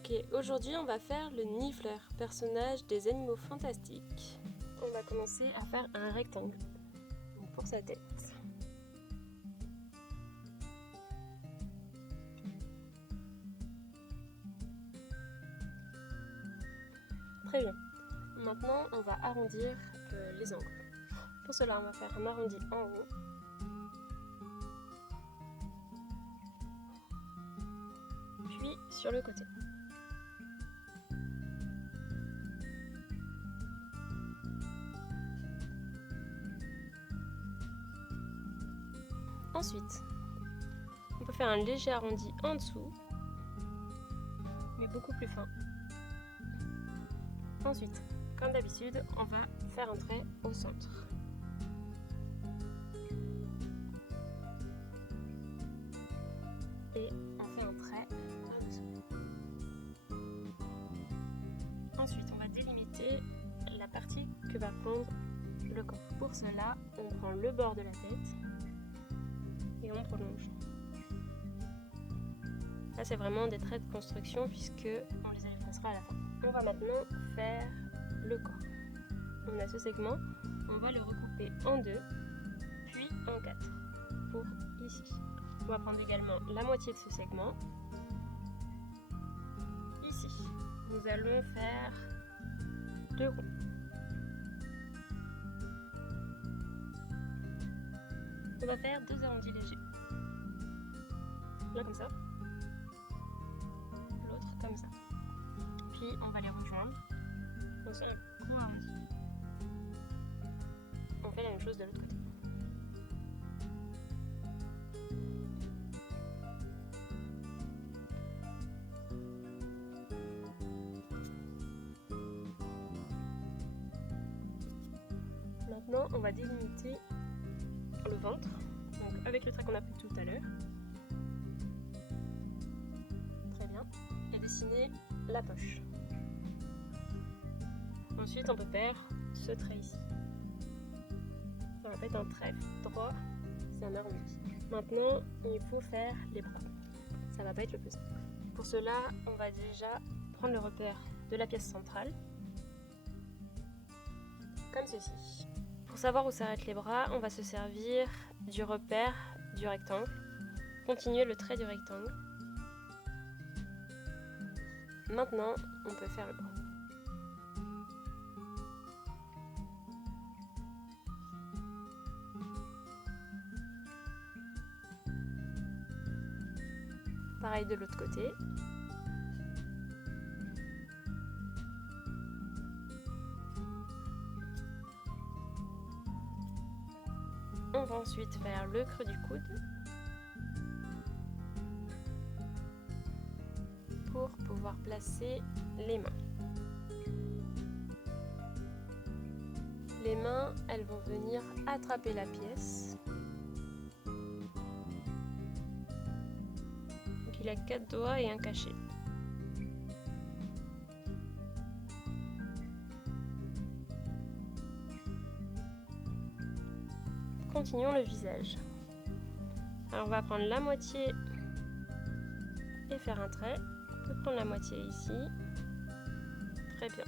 Ok, aujourd'hui on va faire le Niffler, personnage des Animaux Fantastiques. On va commencer à faire un rectangle pour sa tête. Très bien. Maintenant on va arrondir les angles. Pour cela on va faire un arrondi en haut. Puis sur le côté. Ensuite, on peut faire un léger arrondi en dessous, mais beaucoup plus fin. Ensuite, comme d'habitude, on va faire un trait au centre. Et on fait un trait en dessous. Ensuite, on va délimiter la partie que va prendre le corps. Pour cela, on prend le bord de la tête et on prolonge. Là, c'est vraiment des traits de construction puisque on les effacera à la fin. On va maintenant faire le corps. On a ce segment, on va le recouper en deux, puis en quatre, pour ici. On va prendre également la moitié de ce segment. Ici, nous allons faire deux ronds. On va faire deux arrondis légers. L'un comme ça, l'autre comme ça. Puis on va les rejoindre. On fait un gros arrondi. On fait la même chose de l'autre côté. Maintenant, on va délimiter le ventre, donc avec le trait qu'on a fait tout à l'heure. Très bien. Et dessiner la poche. Ensuite, on peut faire ce trait ici. Ça va être un trait droit, c'est un arrondi. Maintenant, il faut faire les bras. Ça va pas être le plus simple. Pour cela, on va déjà prendre le repère de la pièce centrale, comme ceci. Pour savoir où s'arrêtent les bras, on va se servir du repère du rectangle. Continuer le trait du rectangle. Maintenant, on peut faire le bras. Pareil de l'autre côté. On va ensuite faire le creux du coude pour pouvoir placer les mains. Les mains, elles vont venir attraper la pièce. Donc il a 4 doigts et un cachet. Continuons le visage. Alors on va prendre la moitié et faire un trait. On peut prendre la moitié ici. Très bien.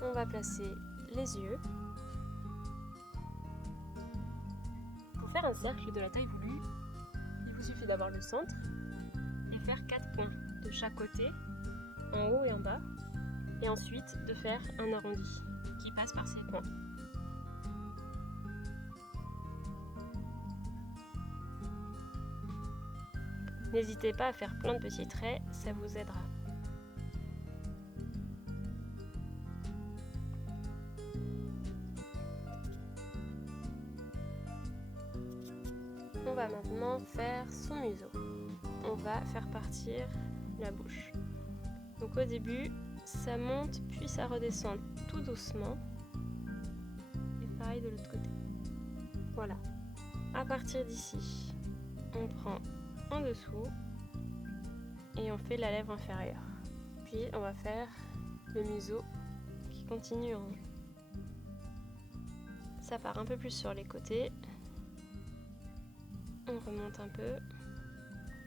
On va placer les yeux. Pour faire un cercle de la taille voulue, il vous suffit d'avoir le centre et faire 4 points de chaque côté, en haut et en bas, et ensuite de faire un arrondi qui passe par ces points. N'hésitez pas à faire plein de petits traits, ça vous aidera. On va maintenant faire son museau. On va faire partir la bouche. Donc au début, ça monte puis ça redescend tout doucement. Et pareil de l'autre côté. Voilà. À partir d'ici, on prend en dessous et on fait la lèvre inférieure. Puis on va faire le museau qui continue en haut. Ça part un peu plus sur les côtés. On remonte un peu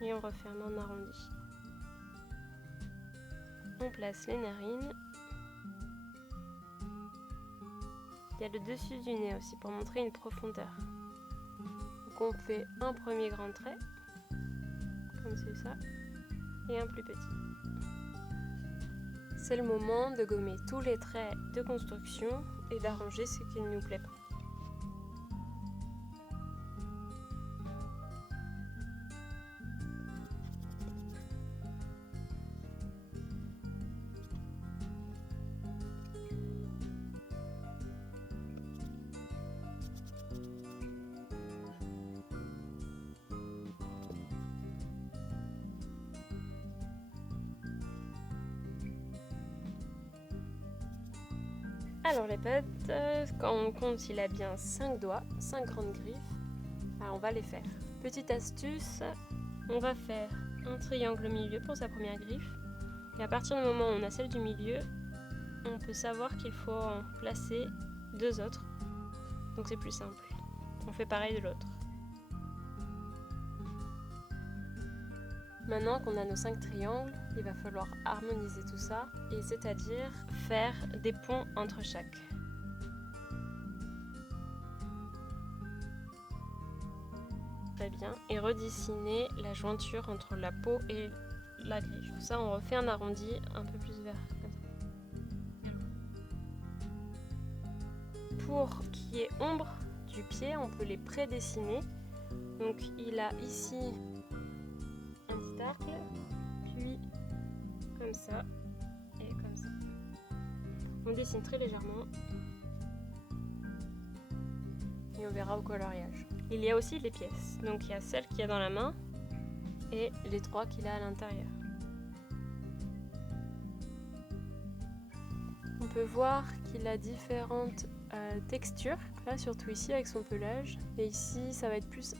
et on referme en arrondi. on place les narines. Il y a le dessus du nez aussi pour montrer une profondeur. Donc on fait un premier grand trait, comme c'est ça, et un plus petit. C'est le moment de gommer tous les traits de construction et d'arranger ce qui ne nous plaît pas. Alors les pattes, quand on compte, il a bien 5 doigts, 5 grandes griffes. Alors on va les faire. Petite astuce, on va faire un triangle au milieu pour sa première griffe. Et à partir du moment où on a celle du milieu, on peut savoir qu'il faut en placer 2 autres. Donc c'est plus simple. On fait pareil de l'autre. Maintenant qu'on a nos 5 triangles, il va falloir harmoniser tout ça, et c'est-à-dire faire des ponts entre chaque. Très bien. Et redessiner la jointure entre la peau et la griffe. Ça, on refait un arrondi un peu plus vert. Pour qu'il y ait ombre du pied, on peut les prédessiner. Donc il a ici un cercle, puis comme ça et comme ça. On dessine très légèrement et on verra au coloriage. Il y a aussi les pièces, donc il y a celle qu'il y a dans la main et les 3 qu'il a à l'intérieur. On peut voir qu'il a différentes textures, là surtout ici avec son pelage, et ici ça va être plus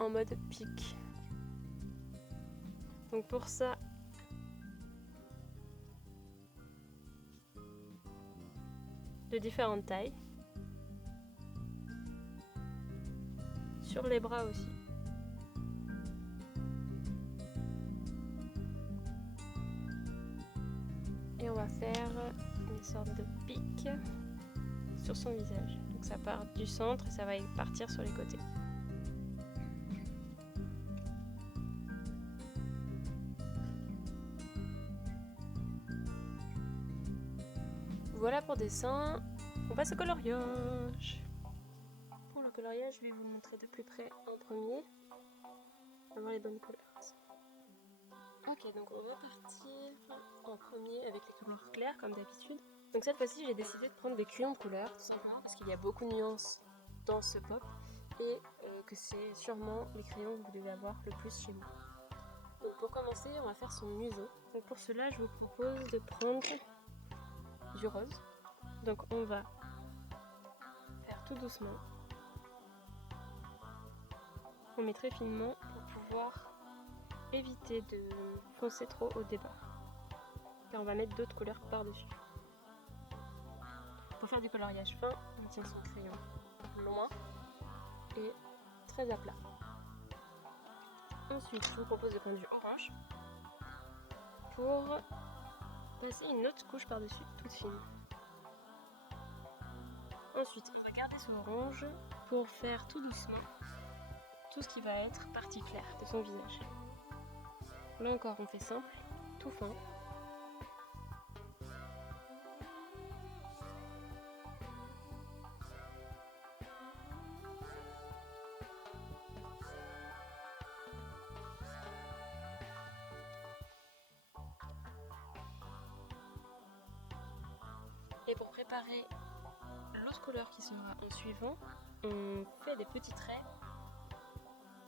en mode pique. Donc pour ça, de différentes tailles. Sur les bras aussi. Et on va faire une sorte de pic sur son visage. Donc ça part du centre et ça va partir sur les côtés. Voilà pour dessin. On passe au coloriage. Pour le coloriage, je vais vous montrer de plus près en premier. On va voir les bonnes couleurs. Ok, donc on va partir en premier avec les couleurs claires comme d'habitude. Donc cette fois-ci, j'ai décidé de prendre des crayons de couleur, tout simplement parce qu'il y a beaucoup de nuances dans ce pop et que c'est sûrement les crayons que vous devez avoir le plus chez vous. Donc pour commencer, on va faire son museau. Donc pour cela, je vous propose de prendre du rose. Donc on va faire tout doucement. On met très finement pour pouvoir éviter de foncer trop au départ. Et on va mettre d'autres couleurs par-dessus. Pour faire du coloriage fin, on tient son crayon loin et très à plat. Ensuite, je vous propose de prendre du orange pour passer une autre couche par-dessus, toute fine. Ensuite, on va garder ce orange pour faire tout doucement tout ce qui va être partie claire de son visage. Là encore, on fait simple, tout fin. Et pour préparer l'autre couleur qui sera en suivant, on fait des petits traits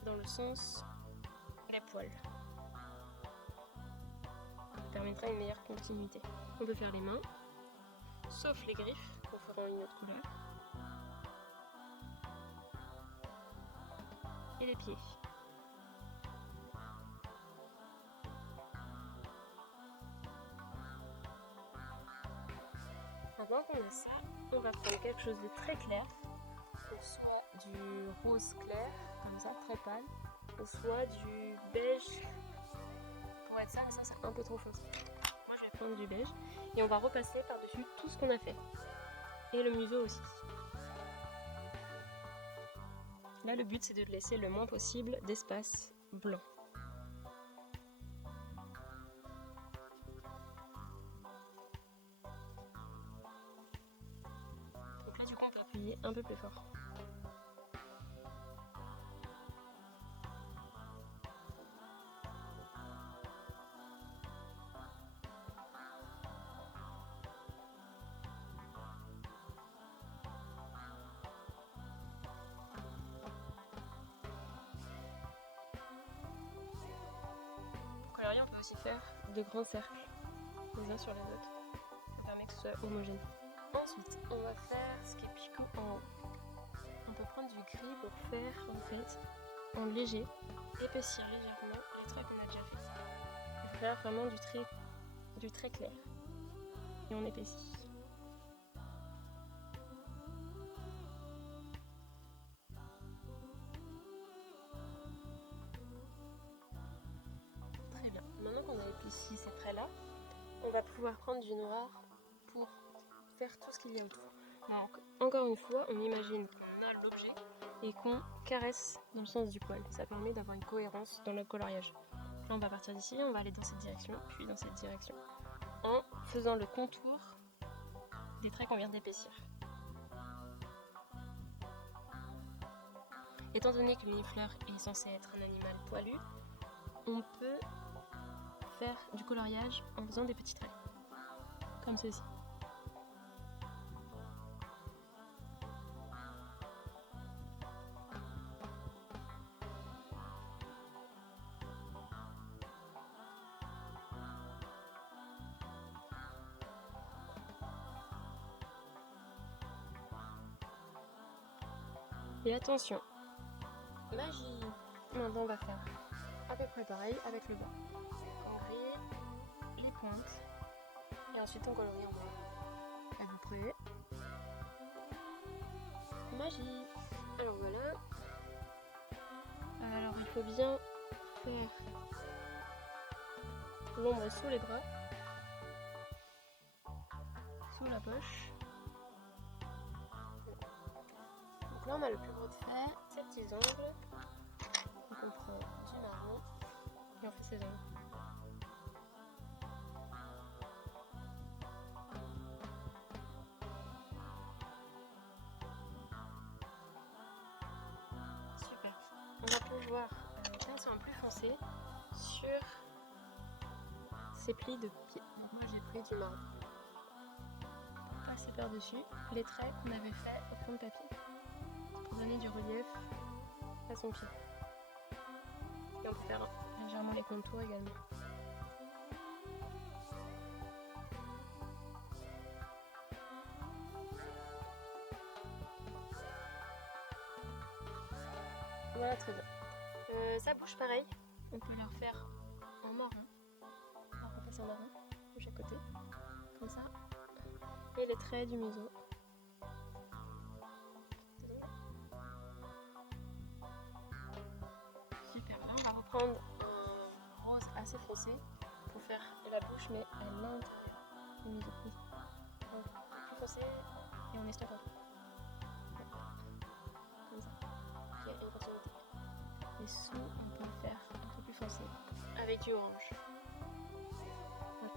dans le sens des poils. Ça permettra une meilleure continuité. On peut faire les mains, sauf les griffes qu'on fera en une autre couleur. Et les pieds. Maintenant qu'on a ça, on va prendre quelque chose de très clair, soit du rose clair, comme ça, très pâle, ou soit du beige pour être ça, mais ça c'est un peu trop foncé. Moi je vais teinte du beige. Et on va repasser par-dessus tout ce qu'on a fait. Et le museau aussi. Là, le but, c'est de laisser le moins possible d'espace blanc. Donc là, du coup, on peut appuyer un peu plus fort. Colorier, on peut aussi faire de grands cercles, les uns sur les autres. Ça permet que ce soit homogène. Ensuite, on va faire ce qui est picot en haut. On peut prendre du gris pour faire, en fait, en léger, épaissir légèrement les traits qu'on a déjà fait. Il faut faire vraiment du trait clair. Et on épaissit. Très bien. Maintenant qu'on a épaissi ces traits-là, on va pouvoir prendre du noir pour faire tout ce qu'il y a autour. Donc, encore une fois, on imagine qu'on a l'objet et qu'on caresse dans le sens du poil. Ça permet d'avoir une cohérence dans le coloriage. Là, on va partir d'ici, on va aller dans cette direction, puis dans cette direction, en faisant le contour des traits qu'on vient d'épaissir. Étant donné que l'unifleur est censé être un animal poilu, on peut faire du coloriage en faisant des petits traits, comme ceci. Et attention, magie! Maintenant on va faire à peu près pareil avec le bas. On grille les pointes et ensuite on colorie en bas. À vous prêts? Magie! Alors voilà. Alors il faut bien faire l'ombre sous les bras, sous la poche. Donc là on a le plus gros de fait, ces petits ongles. Donc on prend du marron et on fait ses ongles. Super. On va pouvoir pincer en plus foncé sur ces plis de pied. Donc moi j'ai pris du marron. Pour passer par-dessus les traits qu'on avait fait au fond de papier. Pour donner du relief à son pied. Et on peut faire légèrement les contours également. Voilà, très bien. Sa bouche pareil, on peut la refaire en marron. On va repasser en marron de chaque côté, comme ça. Et les traits du museau. Super, là on va reprendre un rose assez foncé pour faire de la bouche mais à l'intérieur du museau. Donc, plus foncé et on estompe un peu. Comme ça. Il y a une continuité. Les sous, on peut le faire un peu plus foncé avec du orange. Voilà.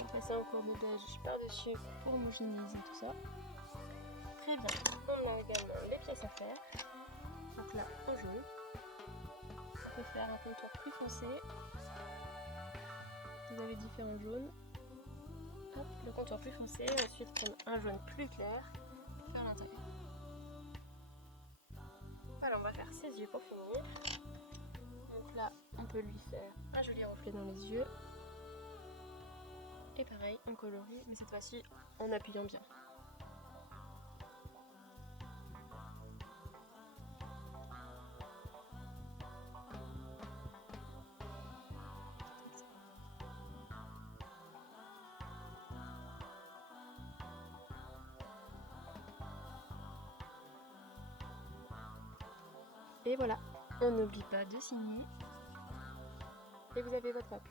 On va passer encore du beige par-dessus pour homogénéiser tout ça. Très bien. On a également les pièces à faire. Donc là, en jaune. On peut faire un contour plus foncé. Vous avez différents jaunes. Hop, le contour plus foncé. Ensuite, prendre un jaune plus clair. Faire l'intérieur. Voilà, on va faire ses yeux pour finir. Donc là, on peut lui faire un joli reflet dans les yeux. Et pareil, on colorie, mais cette fois-ci en appuyant bien. Et voilà, on n'oublie pas de signer. Et vous avez votre hop.